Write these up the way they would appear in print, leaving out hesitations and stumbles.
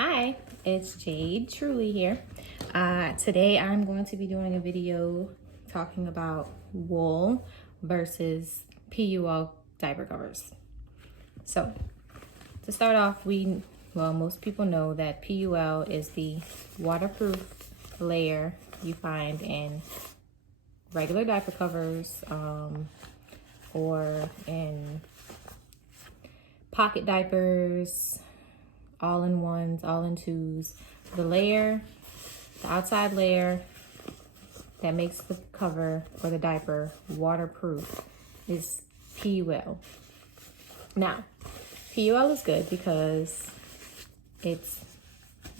Hi, it's Jade Truly here. Today I'm going to be doing a video talking about wool versus PUL diaper covers. So to start off, most people know that PUL is the waterproof layer you find in regular diaper covers or in pocket diapers, all-in-ones, all-in-twos. The outside layer that makes the cover or the diaper waterproof is PUL. Now, PUL is good because it's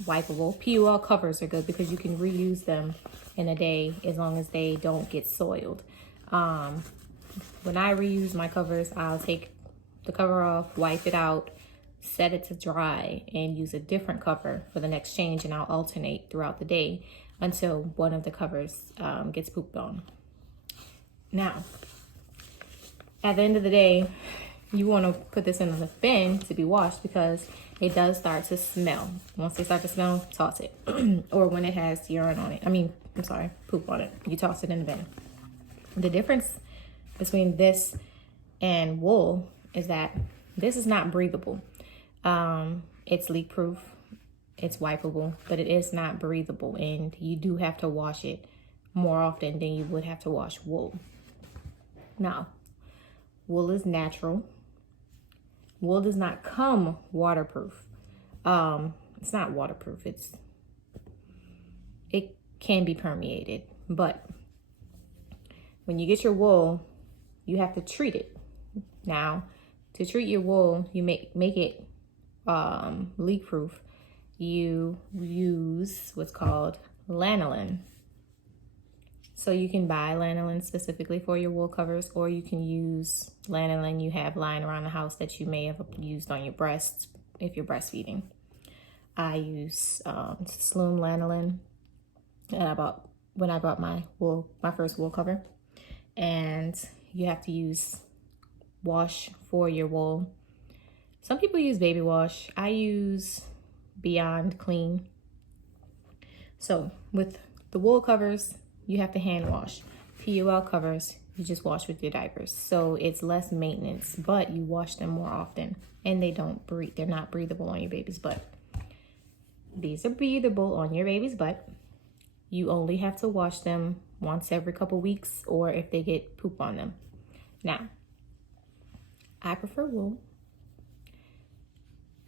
wipeable. PUL covers are good because you can reuse them in a day as long as they don't get soiled. When I reuse my covers, I'll take the cover off, wipe it out, set it to dry, and use a different cover for the next change, and I'll alternate throughout the day until one of the covers gets pooped on. Now, at the end of the day, you want to put this in the bin to be washed because it does start to smell. Once they start to smell, toss it. Or when it has urine on it, poop on it, you toss it in the bin. The difference between this and wool is that this is not breathable. It's leak proof, it's wipeable, but it is not breathable, and you do have to wash it more often than you would have to wash wool. Now, wool is natural. Wool does not come waterproof. It's not waterproof. It can be permeated, but when you get your wool, you have to treat it. Now, to treat your wool, you make it leak proof. You use what's called lanolin. So you can buy lanolin specifically for your wool covers, or you can use lanolin you have lying around the house that you may have used on your breasts if you're breastfeeding. I use Sloom lanolin that I bought when I bought my first wool cover. And you have to use wash for your wool. Some people use baby wash. I use Beyond Clean. So with the wool covers, you have to hand wash. PUL covers, you just wash with your diapers. So it's less maintenance, but you wash them more often, and they don't breathe. They're not breathable on your baby's butt. These are breathable on your baby's butt. You only have to wash them once every couple weeks, or if they get poop on them. Now, I prefer wool.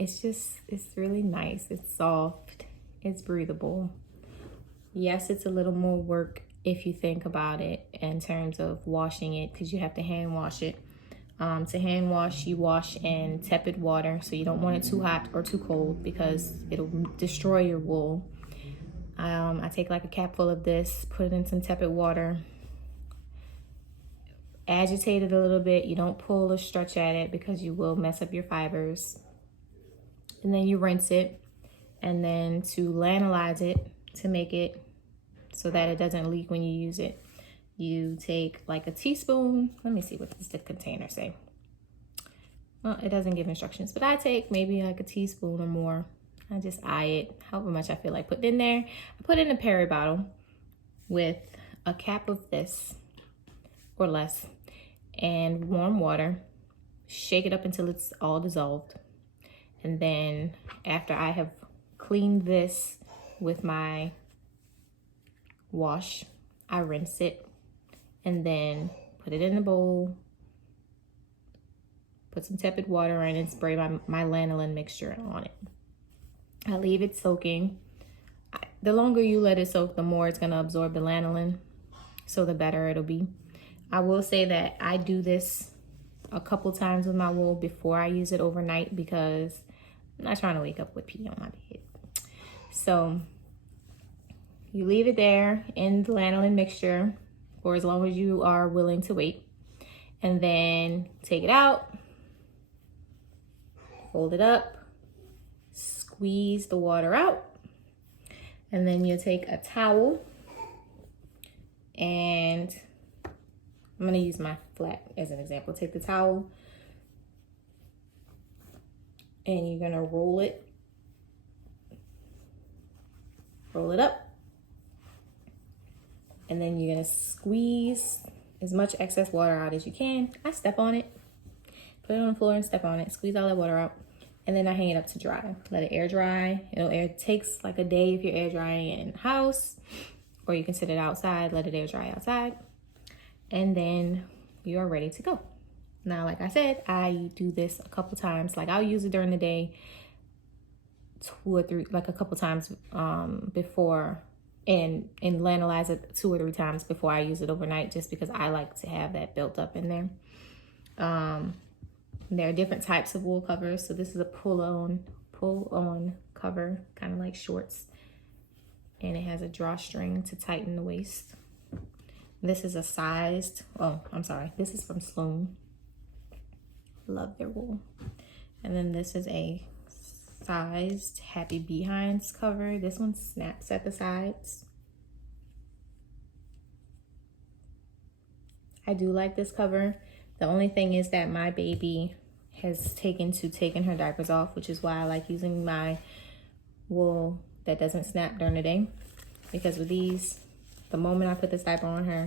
It's really nice. It's soft. It's breathable. Yes, it's a little more work if you think about it in terms of washing it, because you have to hand wash it. To hand wash, you wash in tepid water, so you don't want it too hot or too cold because it'll destroy your wool. I take like a cap full of this, put it in some tepid water, agitate it a little bit. You don't pull or stretch at it because you will mess up your fibers. And then you rinse it, and then to lanolize it, to make it so that it doesn't leak when you use it, you take like a teaspoon. Let me see, what does the container say? Well, it doesn't give instructions, but I take maybe like a teaspoon or more. I just eye it, however much I feel like putting in there. I put it in a Perry bottle with a cap of this or less and warm water. Shake it up until it's all dissolved. And then after I have cleaned this with my wash, I rinse it and then put it in a bowl, put some tepid water in, and spray my lanolin mixture on it. I leave it soaking. The longer you let it soak, the more it's going to absorb the lanolin, so the better it'll be. I will say that I do this a couple times with my wool before I use it overnight because I'm not trying to wake up with pee on my bed. So you leave it there in the lanolin mixture for as long as you are willing to wait, and then take it out, fold it up, squeeze the water out, and then you'll take a towel, and I'm going to use my flat as an example. Take the towel and you're going to roll it roll it up, and then you're gonna squeeze as much excess water out as you can. I step on it, put it on the floor and step on it, squeeze all that water out, and then I hang it up to dry. Let it air dry. It takes like a day if you're air drying it in the house, or you can sit it outside, let it air dry outside, and then you are ready to go. Now, like I said, I do this a couple times. Like I'll use it during the day, 2 or 3, like a couple times before, and analyze it 2 or 3 times before I use it overnight, just because I like to have that built up in there. There are different types of wool covers. So this is a pull-on cover, kind of like shorts, and it has a drawstring to tighten the waist. This is a sized, oh, I'm sorry, this is from Sloan. Love their wool. And then this is a sized Happy Behinds cover. This one snaps at the sides. I do like this cover. The only thing is that my baby has taken her diapers off, which is why I like using my wool that doesn't snap during the day. Because with these, the moment I put this diaper on her,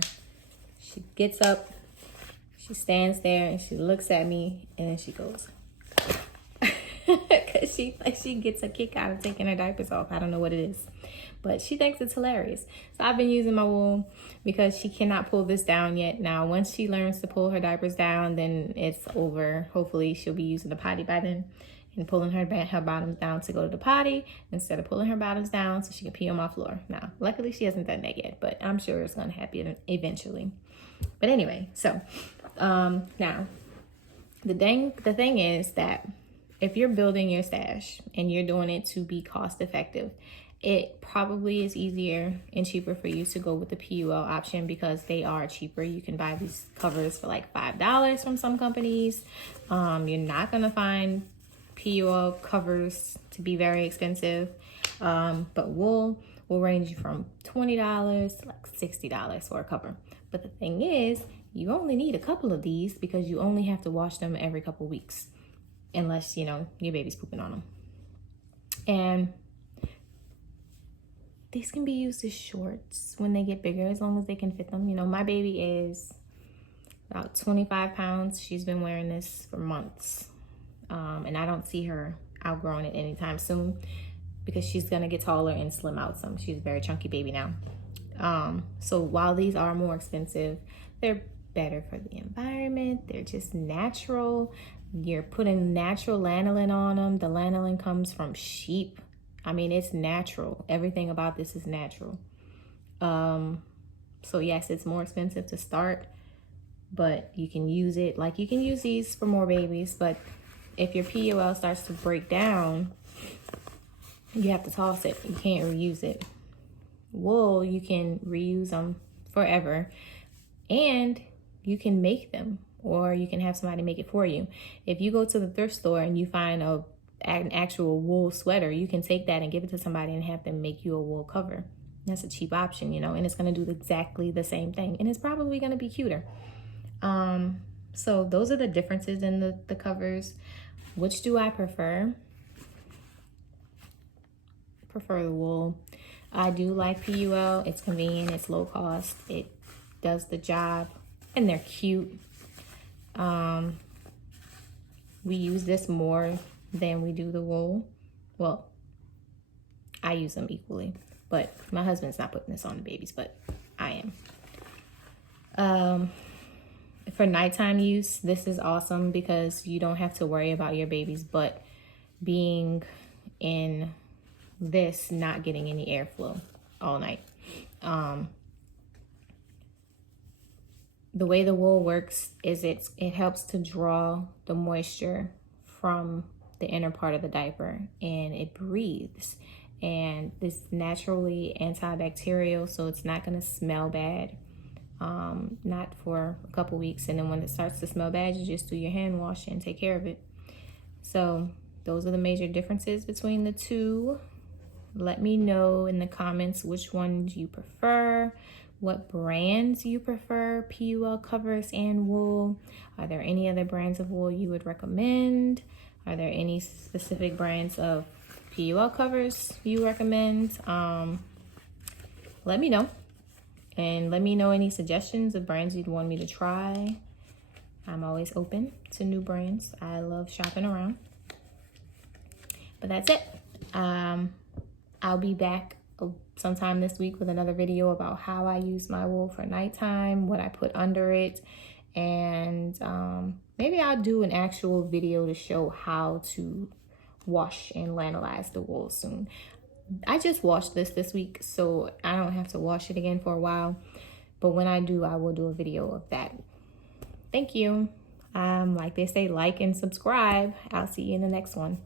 she gets up, she stands there, and she looks at me, and then she goes. Because she gets a kick out of taking her diapers off. I don't know what it is, but she thinks it's hilarious. So I've been using my wool because she cannot pull this down yet. Now, once she learns to pull her diapers down, then it's over. Hopefully, she'll be using the potty by then and pulling her bottoms down to go to the potty instead of pulling her bottoms down so she can pee on my floor. Now, luckily, she hasn't done that yet, but I'm sure it's going to happen eventually. But anyway, so now the thing is that if you're building your stash and you're doing it to be cost effective, it probably is easier and cheaper for you to go with the PUL option because they are cheaper. You can buy these covers for like $5 from some companies. You're not gonna find PUL covers to be very expensive, but wool will range from $20 to like $60 for a cover. But the thing is, you only need a couple of these because you only have to wash them every couple weeks, unless, you know, your baby's pooping on them. And these can be used as shorts when they get bigger, as long as they can fit them. You know, my baby is about 25 pounds. She's been wearing this for months. And I don't see her outgrowing it anytime soon because she's gonna get taller and slim out some. She's a very chunky baby now. So while these are more expensive, they're better for the environment. They're just natural. You're putting natural lanolin on them. The lanolin comes from sheep. I mean, it's natural. Everything about this is natural. So yes, it's more expensive to start, but you can use it. Like, you can use these for more babies, but if your PUL starts to break down, you have to toss it. You can't reuse it. Wool, you can reuse them forever, and you can make them, or you can have somebody make it for you. If you go to the thrift store and you find an actual wool sweater, you can take that and give it to somebody and have them make you a wool cover. That's a cheap option, you know, and it's going to do exactly the same thing, and it's probably going to be cuter. So those are the differences in the covers. Which do I prefer? Prefer the wool. I do like PUL. It's convenient, it's low cost, it does the job, and they're cute. We use this more than we do the wool. Well, I use them equally, but my husband's not putting this on the babies, but I am. For nighttime use, this is awesome because you don't have to worry about your baby's butt being in this, not getting any airflow all night. The way the wool works is it helps to draw the moisture from the inner part of the diaper, and it breathes, and it's naturally antibacterial, so it's not going to smell bad. Not for a couple weeks, and then when it starts to smell bad, you just do your hand wash and take care of it. So those are the major differences between the two. Let me know in the comments which ones you prefer, what brands you prefer, PUL covers and wool. Are there any other brands of wool you would recommend? Are there any specific brands of PUL covers you recommend? let me know. And let me know any suggestions of brands you'd want me to try. I'm always open to new brands. I love shopping around. But that's it. I'll be back sometime this week with another video about how I use my wool for nighttime, what I put under it, and maybe I'll do an actual video to show how to wash and lanolize the wool soon. I just washed this week, so I don't have to wash it again for a while. But when I do, I will do a video of that. Thank you. Like they say, like and subscribe. I'll see you in the next one.